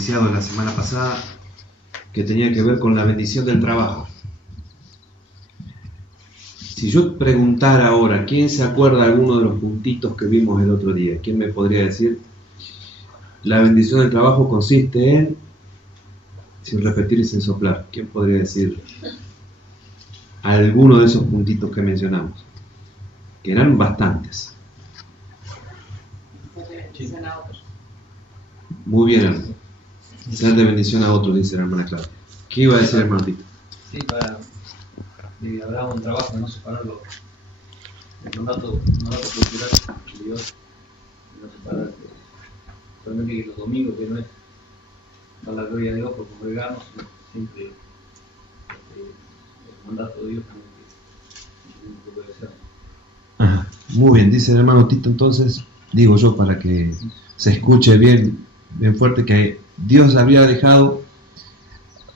iniciado la semana pasada, que tenía que ver con la bendición del trabajo. Si yo preguntara ahora, ¿quién se acuerda de alguno de los puntitos que vimos el otro día? ¿Quién me podría decir? La bendición del trabajo consiste en, sin repetir y sin soplar, ¿quién podría decir alguno de esos puntitos que mencionamos? Que eran bastantes. Muy bien, hermano. Ser de bendición a otros, dice la hermana Clara. ¿Qué iba a decir, hermano Tito? Sí, para habrá un trabajo de no separarlo el mandato cultural de Dios, no separar solamente que los domingos, que no es para la gloria de Dios por congregarnos, siempre el mandato de Dios también que puede ser. Ajá. Muy bien, dice el hermano Tito, entonces, digo yo para que se escuche bien fuerte, que Dios había dejado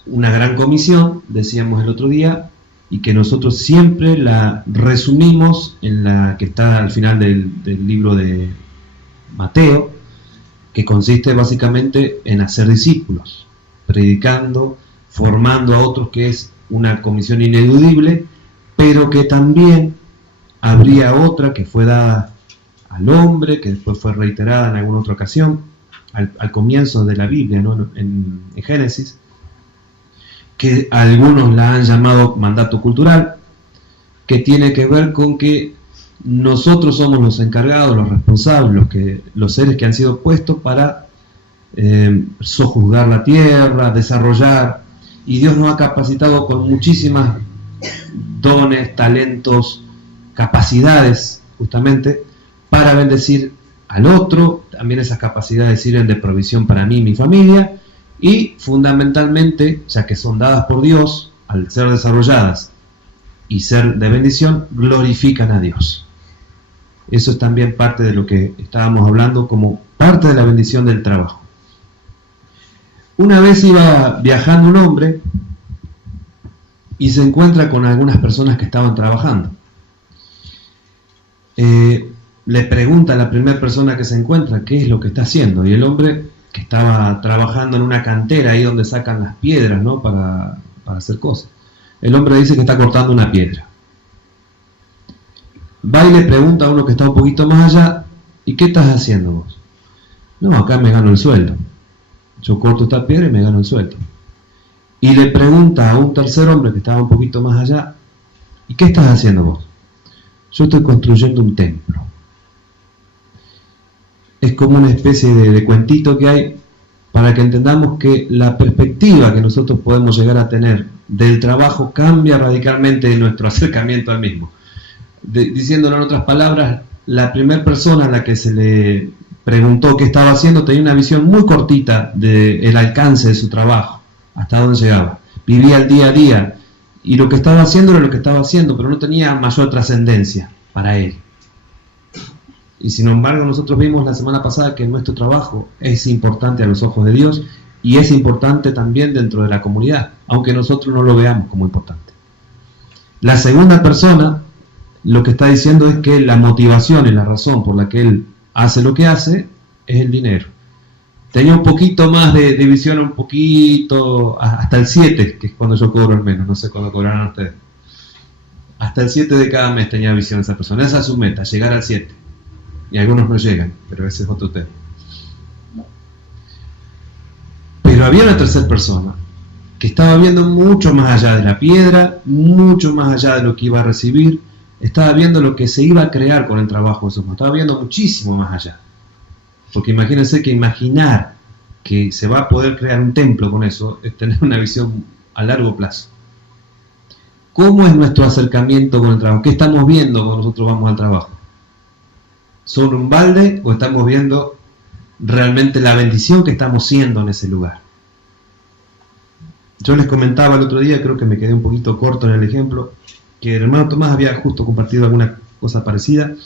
una gran comisión, decíamos el otro día, y que nosotros siempre la resumimos en la que está al final del libro de Mateo, que consiste básicamente en hacer discípulos, predicando, formando a otros, que es una comisión ineludible, pero que también habría otra que fue dada al hombre, que después fue reiterada en alguna otra ocasión, al comienzo de la Biblia, ¿no? en Génesis, que algunos la han llamado mandato cultural, que tiene que ver con que nosotros somos los encargados, los responsables, los seres que han sido puestos para sojuzgar la tierra, desarrollar, y Dios nos ha capacitado con muchísimas dones, talentos, capacidades, justamente, para bendecir al otro. También esas capacidades sirven de provisión para mí y mi familia, y fundamentalmente, ya que son dadas por Dios, al ser desarrolladas y ser de bendición, glorifican a Dios. Eso es también parte de lo que estábamos hablando como parte de la bendición del trabajo. Una vez iba viajando un hombre y se encuentra con algunas personas que estaban trabajando. Le pregunta a la primera persona que se encuentra qué es lo que está haciendo, y el hombre, que estaba trabajando en una cantera ahí donde sacan las piedras, ¿no? para hacer cosas, el hombre dice que está cortando una piedra. Va y le pregunta a uno que está un poquito más allá: ¿y qué estás haciendo vos? No, acá me gano el sueldo, yo corto esta piedra y me gano el sueldo. Y le pregunta a un tercer hombre que estaba un poquito más allá: ¿y qué estás haciendo vos? Yo estoy construyendo un templo. Es como una especie de cuentito que hay para que entendamos que la perspectiva que nosotros podemos llegar a tener del trabajo cambia radicalmente en nuestro acercamiento al mismo. Diciéndolo en otras palabras, la primera persona a la que se le preguntó qué estaba haciendo tenía una visión muy cortita del alcance de su trabajo, hasta dónde llegaba. Vivía el día a día, y lo que estaba haciendo era lo que estaba haciendo, pero no tenía mayor trascendencia para él. Y sin embargo, nosotros vimos la semana pasada que nuestro trabajo es importante a los ojos de Dios, y es importante también dentro de la comunidad, aunque nosotros no lo veamos como importante. La segunda persona lo que está diciendo es que la motivación y la razón por la que él hace lo que hace es el dinero. Tenía un poquito más de visión, un poquito, hasta el 7, que es cuando yo cobro al menos, no sé cuándo cobrarán ustedes. Hasta el 7 de cada mes tenía visión esa persona. Esa es su meta, llegar al 7. Y algunos no llegan, pero ese es otro tema. Pero había una tercera persona que estaba viendo mucho más allá de la piedra, mucho más allá de lo que iba a recibir, estaba viendo lo que se iba a crear con el trabajo de sus manos, estaba viendo muchísimo más allá. Porque imagínense que imaginar que se va a poder crear un templo con eso es tener una visión a largo plazo. ¿Cómo es nuestro acercamiento con el trabajo? ¿Qué estamos viendo cuando nosotros vamos al trabajo? ¿Sobre un balde o estamos viendo realmente la bendición que estamos siendo en ese lugar? Yo les comentaba el otro día, creo que me quedé un poquito corto en el ejemplo, que el hermano Tomás había justo compartido alguna cosa parecida,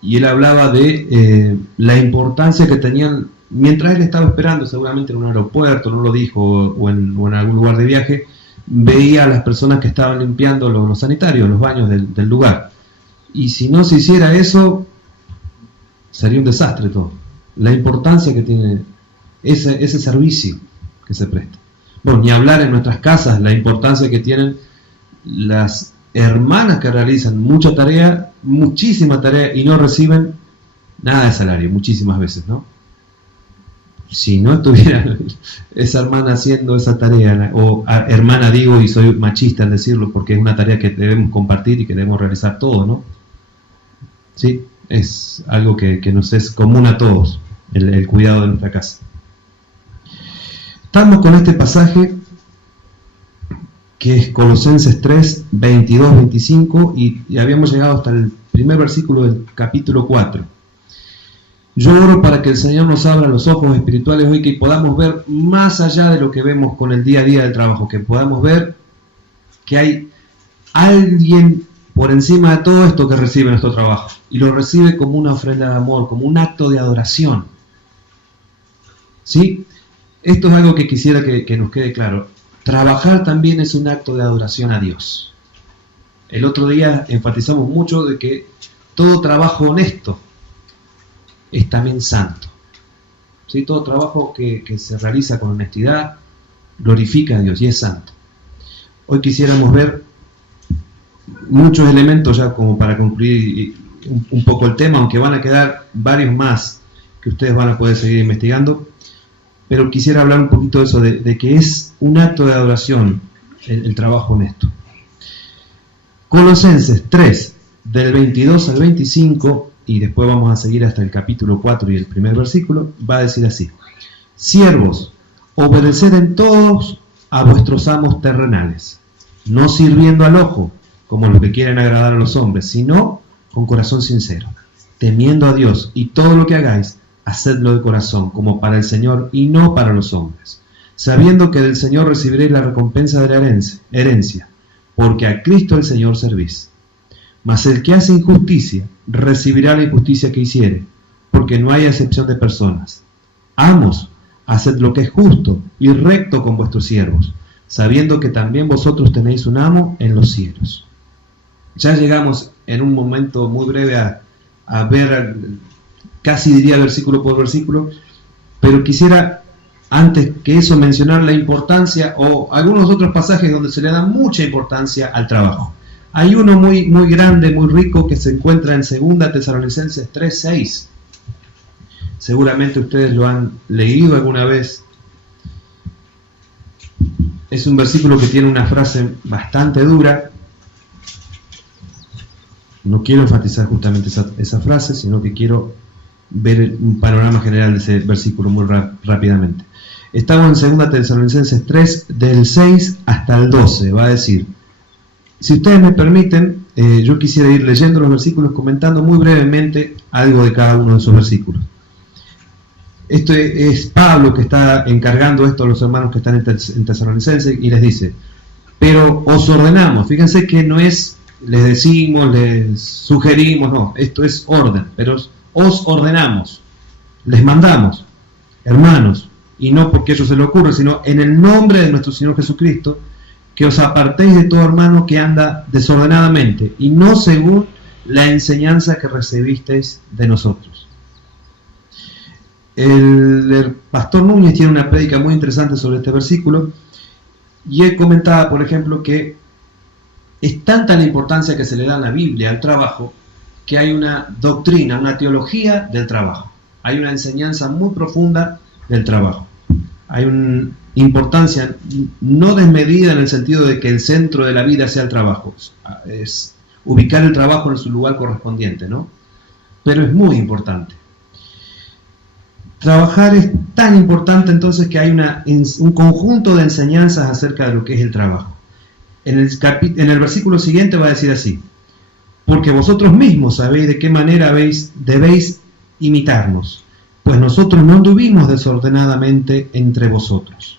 y él hablaba de la importancia que tenían, mientras él estaba esperando seguramente en un aeropuerto, no lo dijo, o en algún lugar de viaje, veía a las personas que estaban limpiando los sanitarios, los baños del lugar. Y si no se hiciera eso, sería un desastre todo. La importancia que tiene ese servicio que se presta. Bueno, ni hablar en nuestras casas, la importancia que tienen las hermanas que realizan mucha tarea, muchísima tarea, y no reciben nada de salario, muchísimas veces, ¿no? Si no estuviera esa hermana haciendo esa tarea, o hermana digo, y soy machista en decirlo, porque es una tarea que debemos compartir y que debemos realizar todos, ¿no? Sí, es algo que nos es común a todos, el cuidado de nuestra casa. Estamos con este pasaje que es Colosenses 3, 22, 25, y habíamos llegado hasta el primer versículo del capítulo 4. Yo oro para que el Señor nos abra los ojos espirituales hoy, que podamos ver más allá de lo que vemos con el día a día del trabajo, que podamos ver que hay alguien por encima de todo esto que recibe nuestro trabajo, y lo recibe como una ofrenda de amor, como un acto de adoración. ¿Sí? Esto es algo que quisiera que nos quede claro. Trabajar también es un acto de adoración a Dios. El otro día enfatizamos mucho de que todo trabajo honesto es también santo. ¿Sí? Todo trabajo que se realiza con honestidad glorifica a Dios y es santo. Hoy quisiéramos ver muchos elementos ya como para concluir un poco el tema, aunque van a quedar varios más que ustedes van a poder seguir investigando, pero quisiera hablar un poquito de eso, de que es un acto de adoración el trabajo honesto. Colosenses 3, del 22 al 25, y después vamos a seguir hasta el capítulo 4 y el primer versículo, va a decir así: siervos, obedeced en todos a vuestros amos terrenales, no sirviendo al ojo, como los que quieren agradar a los hombres, sino con corazón sincero, temiendo a Dios, y todo lo que hagáis, hacedlo de corazón, como para el Señor y no para los hombres, sabiendo que del Señor recibiréis la recompensa de la herencia, porque a Cristo el Señor servís. Mas el que hace injusticia recibirá la injusticia que hiciere, porque no hay acepción de personas. Amos, haced lo que es justo y recto con vuestros siervos, sabiendo que también vosotros tenéis un amo en los cielos. Ya llegamos en un momento muy breve a ver, casi diría versículo por versículo, pero quisiera antes que eso mencionar la importancia, o algunos otros pasajes donde se le da mucha importancia al trabajo. Hay uno muy grande, muy rico, que se encuentra en 2 Tesalonicenses 3:6. Seguramente ustedes lo han leído alguna vez. Es un versículo que tiene una frase bastante dura. No quiero enfatizar justamente esa frase, sino que quiero ver un panorama general de ese versículo muy rápidamente. Estamos en 2 Tesalonicenses 3, del 6 hasta el 12, va a decir: si ustedes me permiten, yo quisiera ir leyendo los versículos, comentando muy brevemente algo de cada uno de esos versículos. Esto es Pablo que está encargando esto a los hermanos que están en Tesalonicenses, y les dice: pero os ordenamos, fíjense que no es les decimos, les sugerimos, no, esto es orden, pero os ordenamos, les mandamos, hermanos, y no porque a ellos se le ocurre, sino en el nombre de nuestro Señor Jesucristo, que os apartéis de todo hermano que anda desordenadamente, y no según la enseñanza que recibisteis de nosotros. El pastor Núñez tiene una prédica muy interesante sobre este versículo, y él comentaba, por ejemplo, que es tanta la importancia que se le da en la Biblia al trabajo, que hay una doctrina, una teología del trabajo. Hay una enseñanza muy profunda del trabajo. Hay una importancia no desmedida en el sentido de que el centro de la vida sea el trabajo. Es ubicar el trabajo en su lugar correspondiente, ¿no? Pero es muy importante. Trabajar es tan importante entonces que hay un conjunto de enseñanzas acerca de lo que es el trabajo. En el versículo siguiente va a decir así: porque vosotros mismos sabéis de qué manera debéis imitarnos, pues nosotros no anduvimos desordenadamente entre vosotros.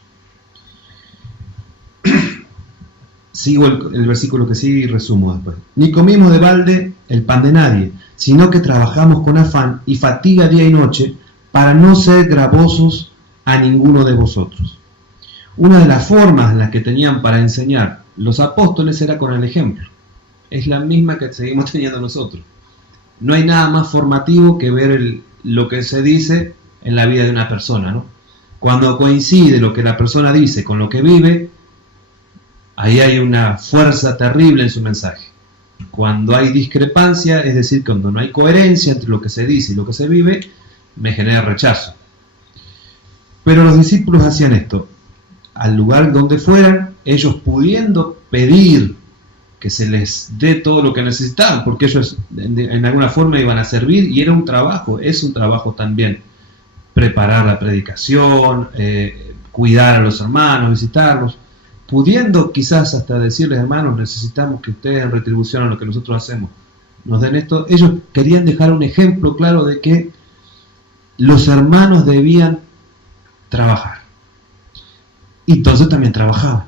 Sigo el versículo que sigue y resumo después. Ni comimos de balde el pan de nadie, sino que trabajamos con afán y fatiga día y noche, para no ser gravosos a ninguno de vosotros. Una de las formas en las que tenían para enseñar los apóstoles era con el ejemplo. Es la misma que seguimos teniendo nosotros. No hay nada más formativo que ver lo que se dice en la vida de una persona, ¿no? Cuando coincide lo que la persona dice con lo que vive, ahí hay una fuerza terrible en su mensaje. Cuando hay discrepancia, es decir, cuando no hay coherencia entre lo que se dice y lo que se vive, me genera rechazo. Pero los discípulos hacían esto. Al lugar donde fueran, ellos pudiendo pedir que se les dé todo lo que necesitaban, porque ellos en alguna forma iban a servir, y era un trabajo, es un trabajo también, preparar la predicación, cuidar a los hermanos, visitarlos, pudiendo quizás hasta decirles: hermanos, necesitamos que ustedes en retribución a lo que nosotros hacemos nos den esto. Ellos querían dejar un ejemplo claro de que los hermanos debían trabajar, y entonces también trabajaban.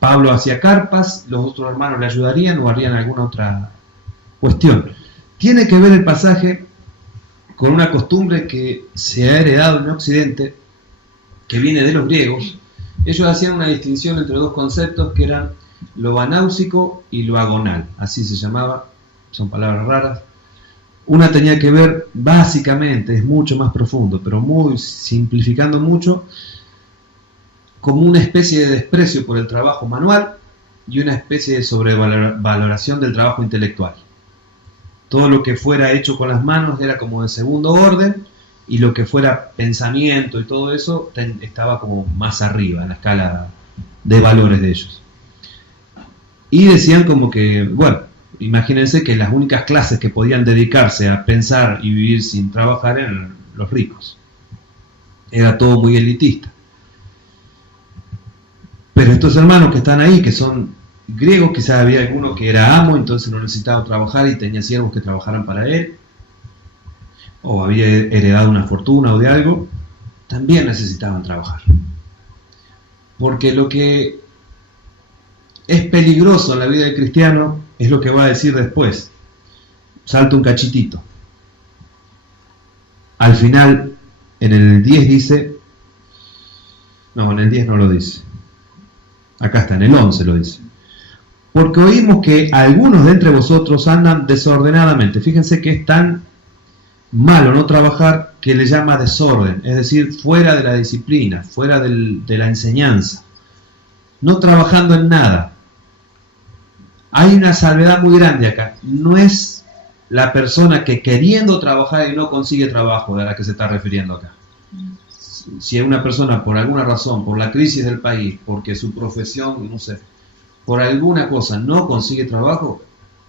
Pablo hacía carpas, los otros hermanos le ayudarían o harían alguna otra cuestión. Tiene que ver el pasaje con una costumbre que se ha heredado en Occidente, que viene de los griegos. Ellos hacían una distinción entre dos conceptos que eran lo anáusico y lo agonal, así se llamaba, son palabras raras. Una tenía que ver, básicamente, es mucho más profundo, pero muy simplificando mucho, como una especie de desprecio por el trabajo manual y una especie de sobrevaloración del trabajo intelectual. Todo lo que fuera hecho con las manos era como de segundo orden, y lo que fuera pensamiento y todo eso estaba como más arriba en la escala de valores de ellos. Y decían como que, bueno, imagínense que las únicas clases que podían dedicarse a pensar y vivir sin trabajar eran los ricos. Era todo muy elitista. Pero estos hermanos que están ahí, que son griegos, quizás había alguno que era amo, entonces no necesitaba trabajar y tenía siervos que trabajaran para él, o había heredado una fortuna o de algo, también necesitaban trabajar. Porque lo que es peligroso en la vida del cristiano es lo que va a decir después. Salta un cachitito. Al final, en el 10 dice, no, en el 10 no lo dice. Acá está, en el 11 lo dice. Porque oímos que algunos de entre vosotros andan desordenadamente. Fíjense que es tan malo no trabajar que le llama desorden, es decir, fuera de la disciplina, fuera de la enseñanza, no trabajando en nada. Hay una salvedad muy grande acá. No es la persona que queriendo trabajar y no consigue trabajo de la que se está refiriendo acá. Si una persona por alguna razón, por la crisis del país, porque su profesión, no sé, por alguna cosa no consigue trabajo,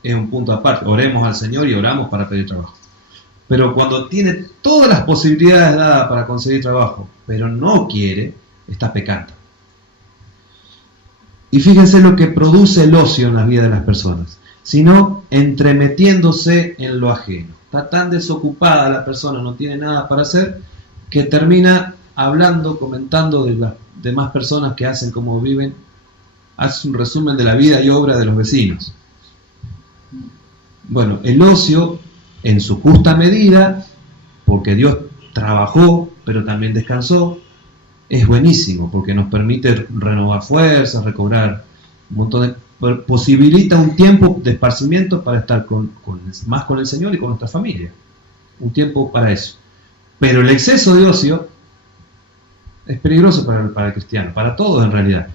es un punto aparte. Oremos al Señor y oramos para pedir trabajo. Pero cuando tiene todas las posibilidades dadas para conseguir trabajo, pero no quiere, está pecando. Y fíjense lo que produce el ocio en la vida de las personas, sino entremetiéndose en lo ajeno. Está tan desocupada la persona, no tiene nada para hacer, que termina hablando, comentando de las demás personas que hacen como viven, hace un resumen de la vida y obra de los vecinos. Bueno, el ocio, en su justa medida, porque Dios trabajó, pero también descansó, es buenísimo, porque nos permite renovar fuerzas, recobrar un montón de... posibilita un tiempo de esparcimiento para estar más con el Señor y con nuestra familia. Un tiempo para eso. Pero el exceso de ocio es peligroso para el cristiano, para todos en realidad.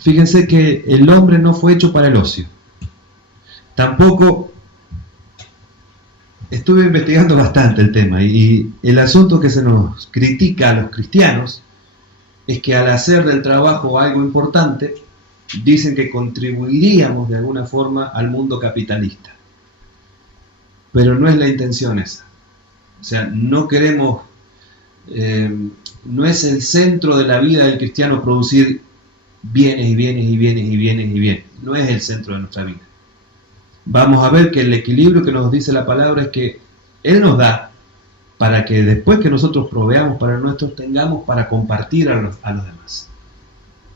Fíjense que el hombre no fue hecho para el ocio. Tampoco... Estuve investigando bastante el tema, y el asunto que se nos critica a los cristianos es que al hacer del trabajo algo importante, dicen que contribuiríamos de alguna forma al mundo capitalista. Pero no es la intención esa. O sea, no queremos, no es el centro de la vida del cristiano producir bienes y bienes y bienes y bienes y bienes. No es el centro de nuestra vida. Vamos a ver que el equilibrio que nos dice la palabra es que Él nos da para que después que nosotros proveamos para nuestros, tengamos para compartir a los demás.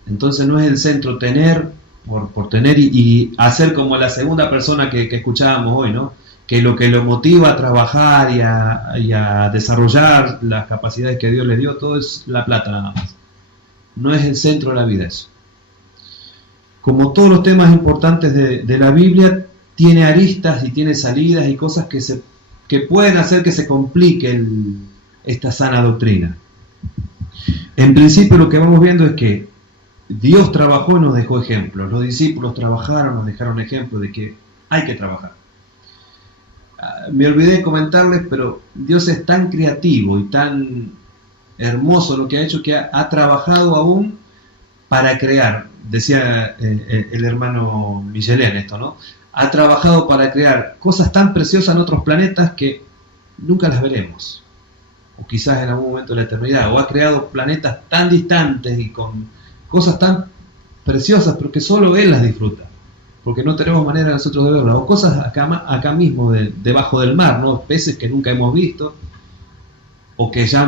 Entonces no es el centro tener por tener y hacer como la segunda persona que escuchábamos hoy, ¿no? Que lo motiva a trabajar y a desarrollar las capacidades que Dios le dio, todo es la plata nada más. No es el centro de la vida eso. Como todos los temas importantes de la Biblia, tiene aristas y tiene salidas y cosas que pueden hacer que se complique esta sana doctrina. En principio lo que vamos viendo es que Dios trabajó y nos dejó ejemplos. Los discípulos trabajaron, nos dejaron ejemplos de que hay que trabajar. Me olvidé comentarles, pero Dios es tan creativo y tan hermoso lo que ha hecho, que ha trabajado aún para crear. Decía el hermano Michelén esto, ¿no? Ha trabajado para crear cosas tan preciosas en otros planetas que nunca las veremos. O quizás en algún momento de la eternidad. O ha creado planetas tan distantes y con cosas tan preciosas, pero que solo Él las disfruta. Porque no tenemos manera nosotros de verlas. O cosas acá mismo, debajo del mar, ¿no? Peces que nunca hemos visto, o que ya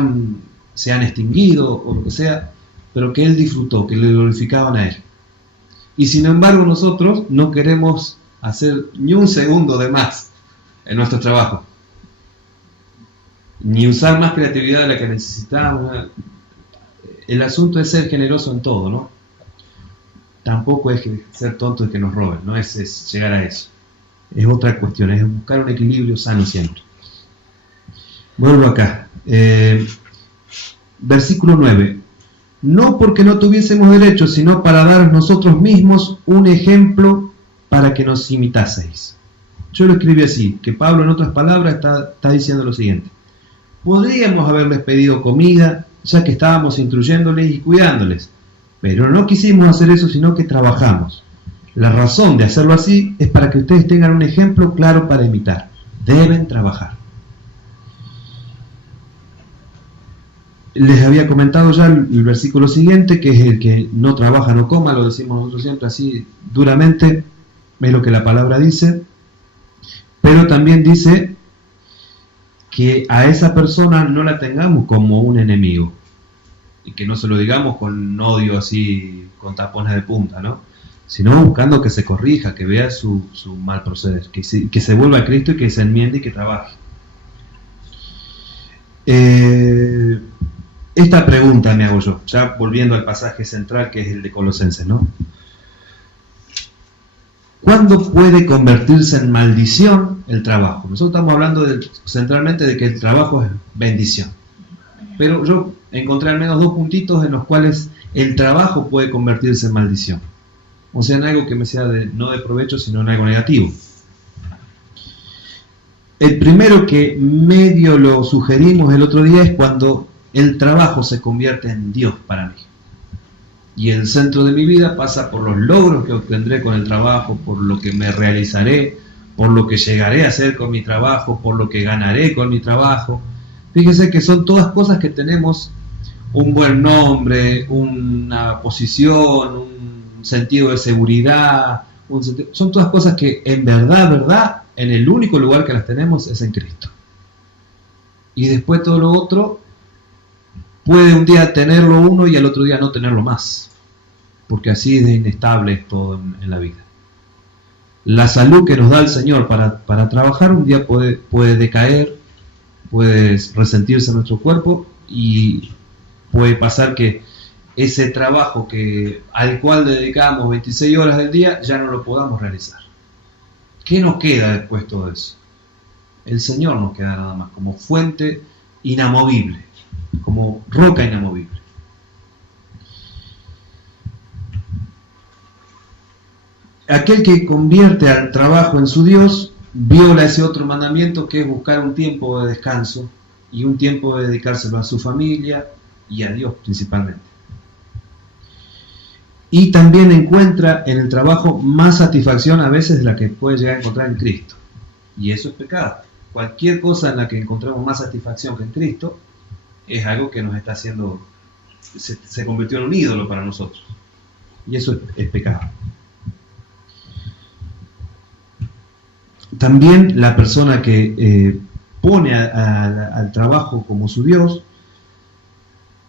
se han extinguido, o lo que sea, pero que Él disfrutó, que le glorificaban a Él. Y sin embargo nosotros no queremos hacer ni un segundo de más en nuestro trabajo, ni usar más creatividad de la que necesitamos. El asunto es ser generoso en todo, ¿no? Tampoco es ser tonto de que nos roben, no es llegar a eso. Es otra cuestión, es buscar un equilibrio sano siempre. Vuelvo acá. Versículo 9. No porque no tuviésemos derecho, sino para daros nosotros mismos un ejemplo para que nos imitaseis. Yo lo escribí así, que Pablo en otras palabras está diciendo lo siguiente. Podríamos haberles pedido comida, ya que estábamos instruyéndoles y cuidándoles, pero no quisimos hacer eso, sino que trabajamos. La razón de hacerlo así es para que ustedes tengan un ejemplo claro para imitar. Deben trabajar. Les había comentado ya el versículo siguiente, que es el que no trabaja, no coma, lo decimos nosotros siempre así duramente, es lo que la palabra dice, pero también dice que a esa persona no la tengamos como un enemigo, y que no se lo digamos con odio así, con tapones de punta, ¿no? Sino buscando que se corrija, que vea su mal proceder, que se vuelva a Cristo y que se enmiende y que trabaje. Esta pregunta me hago yo, ya volviendo al pasaje central que es el de Colosenses, ¿no? ¿Cuándo puede convertirse en maldición el trabajo? Nosotros estamos hablando centralmente de que el trabajo es bendición. Pero yo encontré al menos 2 puntitos en los cuales el trabajo puede convertirse en maldición. O sea, en algo que me sea no de provecho, sino en algo negativo. El primero que medio lo sugerimos el otro día es cuando el trabajo se convierte en Dios para mí. Y el centro de mi vida pasa por los logros que obtendré con el trabajo, por lo que me realizaré, por lo que llegaré a hacer con mi trabajo, por lo que ganaré con mi trabajo. Fíjense que son todas cosas que tenemos un buen nombre, una posición, un sentido de seguridad, son todas cosas que en verdad, en el único lugar que las tenemos es en Cristo. Y después todo lo otro puede un día tenerlo uno y al otro día no tenerlo más, porque así es inestable todo en la vida. La salud que nos da el Señor para trabajar un día puede decaer, puede resentirse nuestro cuerpo y puede pasar que ese trabajo al cual dedicamos 26 horas del día ya no lo podamos realizar. ¿Qué nos queda después de todo eso? El Señor nos queda nada más como fuente inamovible, como roca inamovible. Aquel que convierte al trabajo en su Dios viola ese otro mandamiento, que es buscar un tiempo de descanso y un tiempo de dedicárselo a su familia y a Dios principalmente. Y también encuentra en el trabajo más satisfacción a veces de la que puede llegar a encontrar en Cristo. Y eso es pecado. Cualquier cosa en la que encontremos más satisfacción que en Cristo es algo que nos está haciendo, se convirtió en un ídolo para nosotros. Y eso es pecado. También la persona que pone al trabajo como su Dios,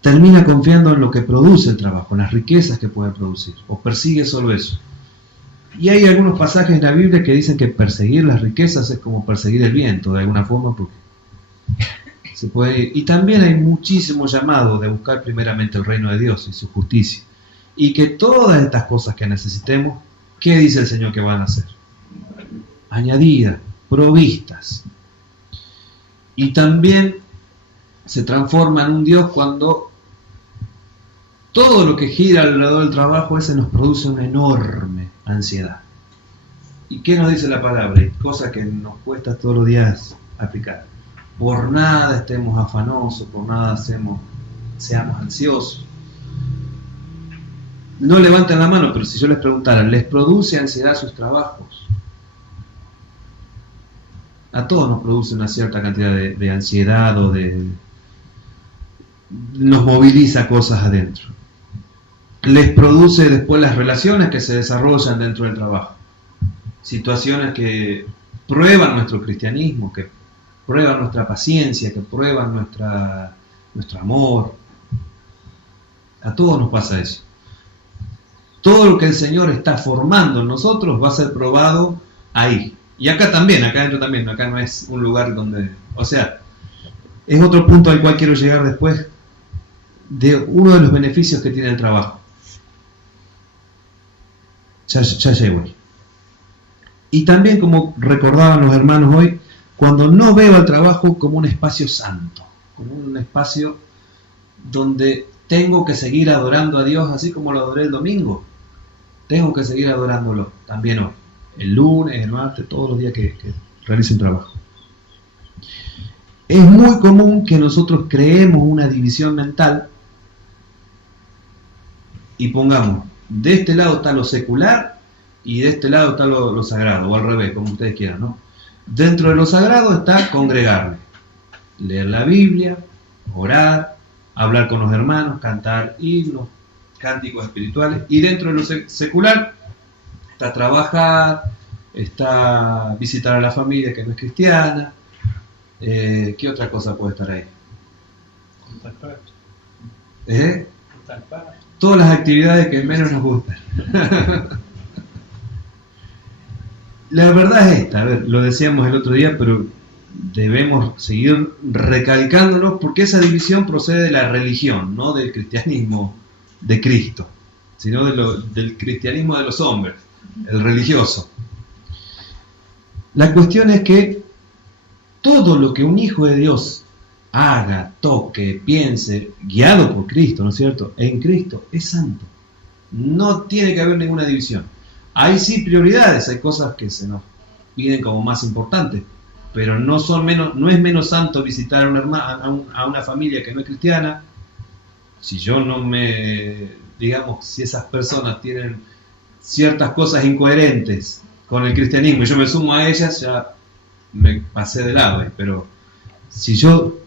termina confiando en lo que produce el trabajo, en las riquezas que puede producir, o persigue solo eso. Y hay algunos pasajes en la Biblia que dicen que perseguir las riquezas es como perseguir el viento, de alguna forma, porque se puede. Y también hay muchísimo llamado de buscar primeramente el reino de Dios y su justicia. Y que todas estas cosas que necesitemos, ¿qué dice el Señor que van a hacer? Añadidas, provistas. Y también se transforma en un Dios cuando todo lo que gira alrededor del trabajo ese nos produce una enorme ansiedad. ¿Y qué nos dice la palabra? Cosa que nos cuesta todos los días aplicar. Por nada estemos afanosos, por nada seamos ansiosos. No levanten la mano, pero si yo les preguntara, ¿les produce ansiedad sus trabajos? A todos nos produce una cierta cantidad de ansiedad o nos moviliza cosas adentro. Les produce después las relaciones que se desarrollan dentro del trabajo. Situaciones que prueban nuestro cristianismo, que prueban nuestra paciencia, que prueban nuestro amor. A todos nos pasa eso. Todo lo que el Señor está formando en nosotros va a ser probado ahí. Y acá también, acá adentro también. Acá no es un lugar donde... O sea, es otro punto al cual quiero llegar después de uno de los beneficios que tiene el trabajo. Ya llego ahí. Y también, como recordaban los hermanos hoy, cuando no veo al trabajo como un espacio santo, como un espacio donde tengo que seguir adorando a Dios así como lo adoré el domingo, tengo que seguir adorándolo también hoy, el lunes, el martes, todos los días que realice un trabajo. Es muy común que nosotros creemos una división mental y pongamos, de este lado está lo secular y de este lado está lo sagrado, o al revés, como ustedes quieran, ¿no? Dentro de lo sagrado está congregarme, leer la Biblia, orar, hablar con los hermanos, cantar himnos, cánticos espirituales, y dentro de lo secular está trabajar, está visitar a la familia que no es cristiana. ¿Qué otra cosa puede estar ahí? Todas las actividades que menos nos gustan. La verdad es esta, a ver, lo decíamos el otro día, pero debemos seguir recalcándonos porque esa división procede de la religión, no del cristianismo de Cristo, sino del cristianismo de los hombres, el religioso. La cuestión es que todo lo que un hijo de Dios haga, toque, piense, guiado por Cristo, ¿no es cierto?, en Cristo, es santo. No tiene que haber ninguna división. Hay sí prioridades, hay cosas que se nos piden como más importantes, pero no es menos santo visitar a una familia que no es cristiana. Si yo no si esas personas tienen ciertas cosas incoherentes con el cristianismo y yo me sumo a ellas, ya me pasé de lado, pero si yo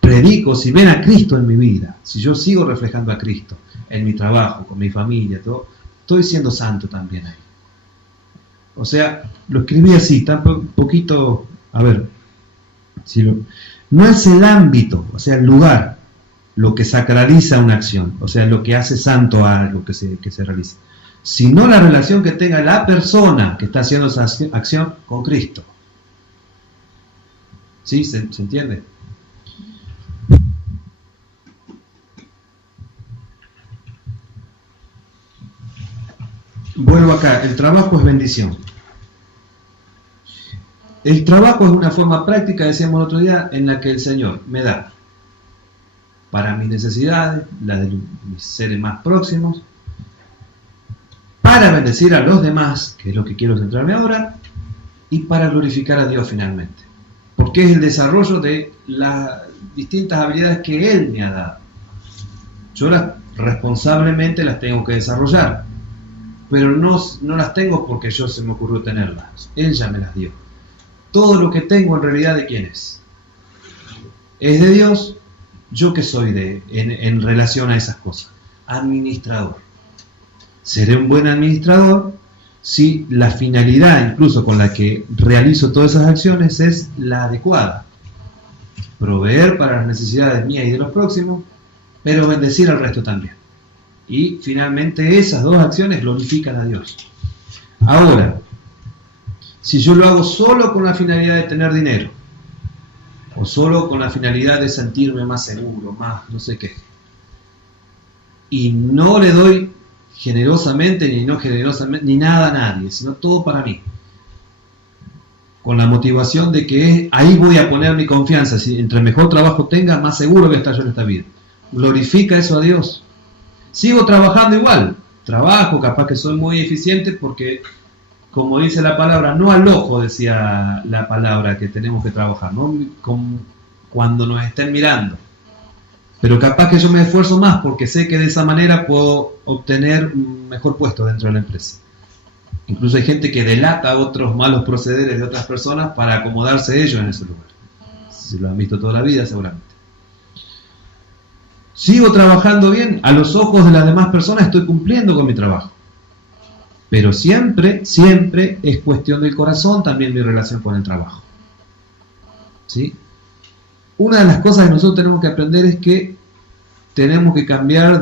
predico, si ven a Cristo en mi vida, si yo sigo reflejando a Cristo en mi trabajo, con mi familia, todo, estoy siendo santo también ahí. O sea, lo escribí así, está un poquito, a ver, no es el ámbito, o sea, el lugar, lo que sacraliza una acción, o sea, lo que hace santo a algo que se realiza, sino la relación que tenga la persona que está haciendo esa acción con Cristo. ¿Sí? ¿Se entiende? Vuelvo acá, el trabajo es bendición. El trabajo es una forma práctica, decíamos el otro día, en la que el Señor me da para mis necesidades, las de mis seres más próximos, para bendecir a los demás, que es lo que quiero centrarme ahora, y para glorificar a Dios finalmente. Porque es el desarrollo de las distintas habilidades que Él me ha dado. Yo responsablemente las tengo que desarrollar, pero no las tengo porque yo se me ocurrió tenerlas. Él ya me las dio. Todo lo que tengo en realidad, ¿de quién es? Es de Dios. ¿Yo qué soy en relación a esas cosas? Administrador. Seré un buen administrador si la finalidad incluso con la que realizo todas esas acciones es la adecuada. Proveer para las necesidades mías y de los próximos, pero bendecir al resto también. Y finalmente esas dos acciones glorifican a Dios. Ahora, si yo lo hago solo con la finalidad de tener dinero, o solo con la finalidad de sentirme más seguro, más no sé qué, y no le doy generosamente ni no generosamente ni nada a nadie, sino todo para mí, con la motivación de que ahí voy a poner mi confianza, si entre mejor trabajo tenga, más seguro voy a estar yo en esta vida. ¿Glorifica eso a Dios? Sigo trabajando igual, trabajo, capaz que soy muy eficiente porque, como dice la palabra, no al ojo, decía la palabra que tenemos que trabajar, ¿no? Cuando nos estén mirando. Pero capaz que yo me esfuerzo más porque sé que de esa manera puedo obtener un mejor puesto dentro de la empresa. Incluso hay gente que delata otros malos procederes de otras personas para acomodarse ellos en ese lugar. Si lo han visto toda la vida, seguramente. Sigo trabajando bien, a los ojos de las demás personas estoy cumpliendo con mi trabajo. Pero siempre, siempre es cuestión del corazón también mi relación con el trabajo. ¿Sí? Una de las cosas que nosotros tenemos que aprender es que tenemos que cambiar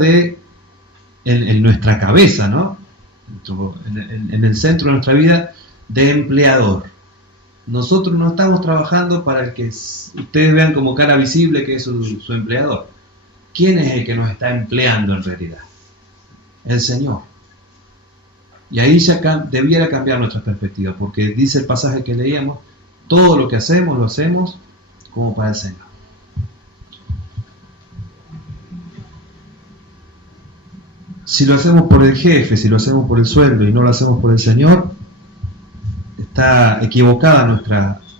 en nuestra cabeza, ¿no? En el centro de nuestra vida, de empleador. Nosotros no estamos trabajando para el que ustedes vean como cara visible que es su empleador. ¿Quién es el que nos está empleando en realidad? El Señor. Y ahí ya debiera cambiar nuestra perspectiva, porque dice el pasaje que leíamos, todo lo que hacemos, lo hacemos como para el Señor. Si lo hacemos por el jefe, si lo hacemos por el sueldo y no lo hacemos por el Señor, está equivocada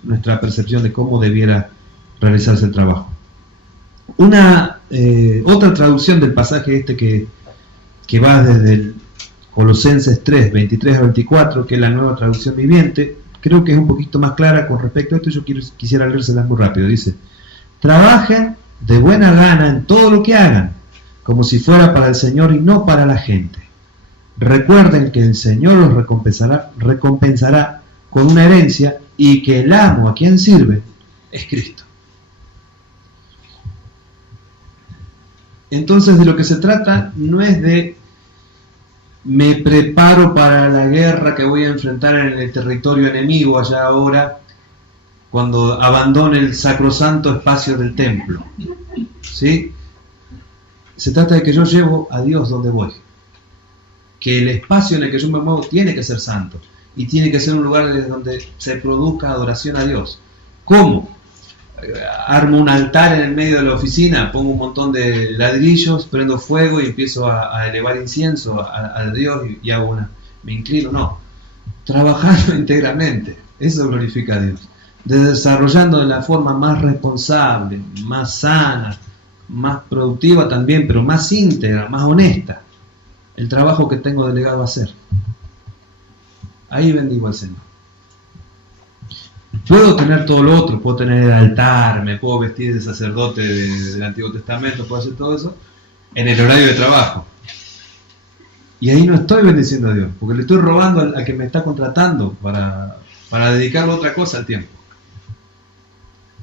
nuestra percepción de cómo debiera realizarse el trabajo. Otra traducción del pasaje que va desde el Colosenses 3, 23 a 24, que es la Nueva Traducción Viviente, creo que es un poquito más clara con respecto a esto. Yo quisiera leérselas muy rápido. Dice: trabajen de buena gana en todo lo que hagan, como si fuera para el Señor y no para la gente. Recuerden que el Señor los recompensará con una herencia y que el amo a quien sirve es Cristo. Entonces, de lo que se trata no es de me preparo para la guerra que voy a enfrentar en el territorio enemigo allá ahora, cuando abandone el sacrosanto espacio del templo. ¿Sí? Se trata de que yo llevo a Dios donde voy. Que el espacio en el que yo me muevo tiene que ser santo. Y tiene que ser un lugar donde se produzca adoración a Dios. ¿Cómo? Armo un altar en el medio de la oficina, pongo un montón de ladrillos, prendo fuego y empiezo a elevar incienso a Dios y hago me inclino. No. Trabajando íntegramente. Eso glorifica a Dios. Desarrollando de la forma más responsable, más sana, más productiva también, pero más íntegra, más honesta, el trabajo que tengo delegado a hacer. Ahí bendigo al Señor. Puedo tener todo lo otro, puedo tener el altar, me puedo vestir de sacerdote del Antiguo Testamento, puedo hacer todo eso en el horario de trabajo. Y ahí no estoy bendiciendo a Dios, porque le estoy robando al que me está contratando para dedicarle a otra cosa al tiempo.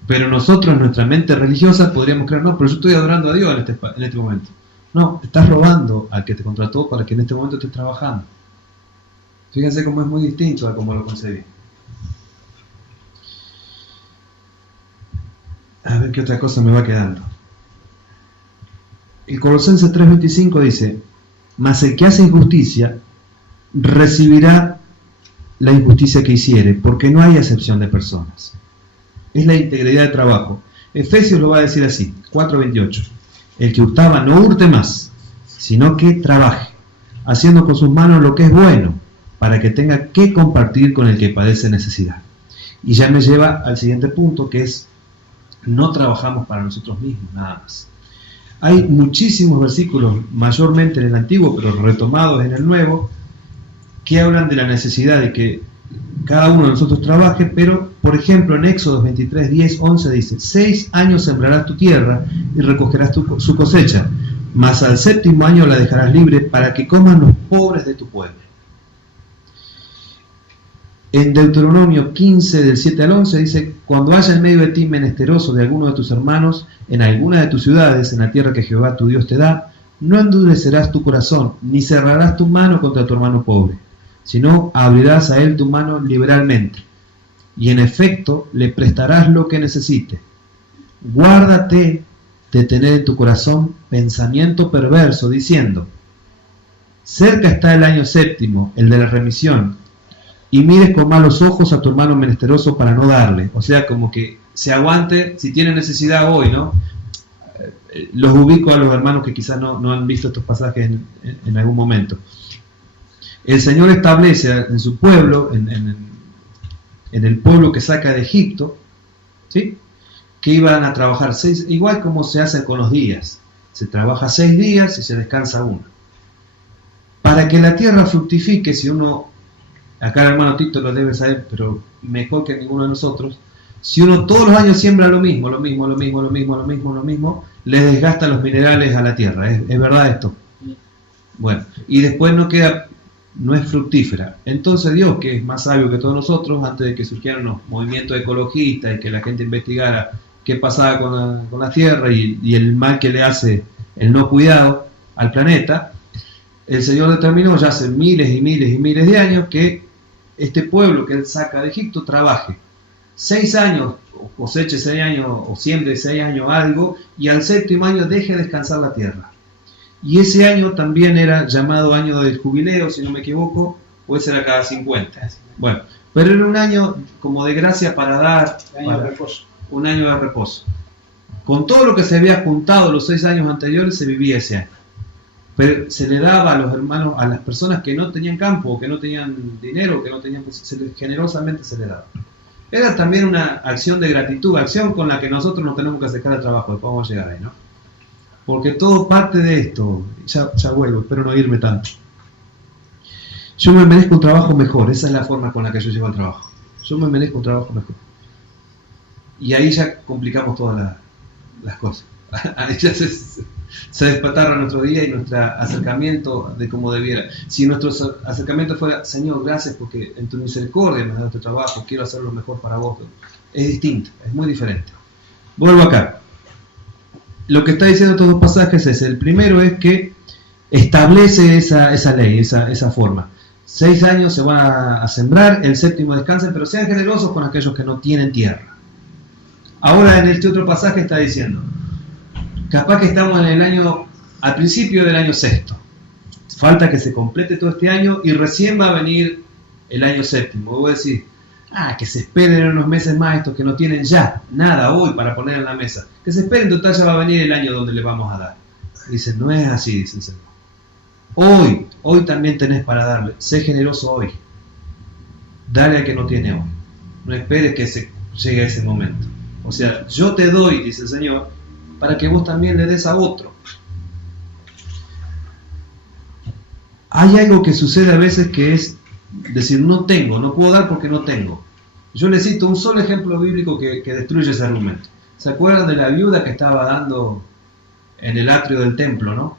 Pero nosotros, en nuestra mente religiosa, podríamos creer, no, pero yo estoy adorando a Dios en este momento. No, estás robando al que te contrató para que en este momento estés trabajando. Fíjense cómo es muy distinto a cómo lo concebí. A ver qué otra cosa me va quedando. El Colosenses 3:25 dice: mas el que hace injusticia recibirá la injusticia que hiciere, porque no hay acepción de personas. Es la integridad de trabajo. Efesios lo va a decir así, 4:28. El que hurtaba no hurte más, sino que trabaje, haciendo con sus manos lo que es bueno, para que tenga que compartir con el que padece necesidad. Y ya me lleva al siguiente punto, que es: no trabajamos para nosotros mismos, nada más. Hay muchísimos versículos, mayormente en el Antiguo, pero retomados en el Nuevo, que hablan de la necesidad de que cada uno de nosotros trabaje, pero, por ejemplo, en Éxodo 23, 10, 11 dice: 6 años sembrarás tu tierra y recogerás su cosecha, mas al 7º año la dejarás libre para que coman los pobres de tu pueblo. En Deuteronomio 15, del 7 al 11 dice: cuando haya en medio de ti menesteroso de alguno de tus hermanos, en alguna de tus ciudades, en la tierra que Jehová tu Dios te da, no endurecerás tu corazón, ni cerrarás tu mano contra tu hermano pobre, sino abrirás a él tu mano liberalmente, y en efecto le prestarás lo que necesite. Guárdate de tener en tu corazón pensamiento perverso, diciendo: cerca está el año 7º, el de la remisión, y mires con malos ojos a tu hermano menesteroso para no darle. O sea, como que se aguante si tiene necesidad hoy, ¿no? los ubico a los hermanos que quizás no han visto estos pasajes en algún momento. El Señor establece en su pueblo, en el pueblo que saca de Egipto, ¿sí?, que iban a trabajar 6, igual como se hace con los días. Se trabaja 6 días y se descansa 1. Para que la tierra fructifique, si uno, acá el hermano Tito lo debe saber, pero mejor que ninguno de nosotros, si uno todos los años siembra lo mismo, le desgasta los minerales a la tierra. ¿Es verdad esto? Bueno, y después no es fructífera. Entonces Dios, que es más sabio que todos nosotros, antes de que surgieran los movimientos ecologistas y que la gente investigara qué pasaba con la tierra y el mal que le hace el no cuidado al planeta, el Señor determinó ya hace miles y miles de años que este pueblo que Él saca de Egipto trabaje 6 años, o coseche 6 años, o siembre 6 años algo, y al 7º año deje descansar la tierra. Y ese año también era llamado año del jubileo, si no me equivoco, o ese era cada 50. Bueno, pero era un año como de gracia para dar un año de reposo. Con todo lo que se había juntado los 6 años anteriores, se vivía ese año. Pero se le daba a los hermanos, a las personas que no tenían campo, que no tenían dinero, que no tenían, generosamente se le daba. Era también una acción de gratitud, acción con la que nosotros nos tenemos que acercar al trabajo, después vamos a llegar ahí, ¿no? Porque todo parte de esto. Ya vuelvo, espero no irme tanto. Yo me merezco un trabajo mejor, esa es la forma con la que yo llego al trabajo. Yo me merezco un trabajo mejor. Y ahí ya complicamos todas las cosas. Ahí ya se despatarra nuestro día y nuestro acercamiento de como debiera. Si nuestro acercamiento fuera, Señor, gracias porque en tu misericordia me has dado este trabajo, quiero hacerlo mejor para vos. Es distinto, es muy diferente. Vuelvo acá. Lo que está diciendo estos 2 pasajes es, el primero es que establece esa ley, esa forma. 6 años se va a sembrar, el 7º descansen, pero sean generosos con aquellos que no tienen tierra. Ahora en este otro pasaje está diciendo, capaz que estamos al principio del año 6º. Falta que se complete todo este año y recién va a venir el año 7º. Voy a decir, que se esperen unos meses más estos que no tienen ya nada hoy para poner en la mesa. Que se esperen, total ya va a venir el año donde le vamos a dar. Dice, no es así, dice el Señor. Hoy también tenés para darle. Sé generoso hoy. Dale al que no tiene hoy. No esperes que se llegue a ese momento. O sea, yo te doy, dice el Señor, para que vos también le des a otro. Hay algo que sucede a veces que es decir, no puedo dar porque no tengo. Yo les cito un solo ejemplo bíblico que destruye ese argumento. ¿Se acuerdan de la viuda que estaba dando en el atrio del templo, no?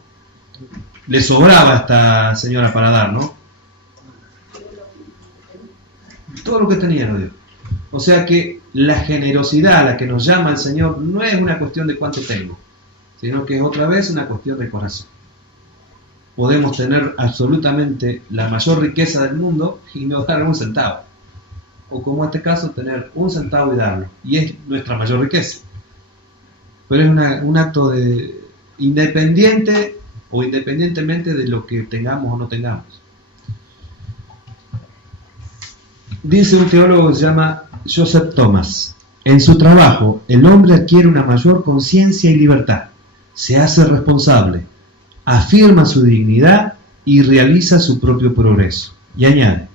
Le sobraba a esta señora para dar, ¿no? Todo lo que tenía lo dio. O sea que la generosidad a la que nos llama el Señor no es una cuestión de cuánto tengo, sino que es otra vez una cuestión de corazón. Podemos tener absolutamente la mayor riqueza del mundo y no dar un centavo. O como en este caso, tener un centavo y darlo. Y es nuestra mayor riqueza. Pero es un acto de independiente o independientemente de lo que tengamos o no tengamos. Dice un teólogo que se llama Joseph Thomas: en su trabajo, el hombre adquiere una mayor conciencia y libertad, se hace responsable, afirma su dignidad y realiza su propio progreso. Y añade,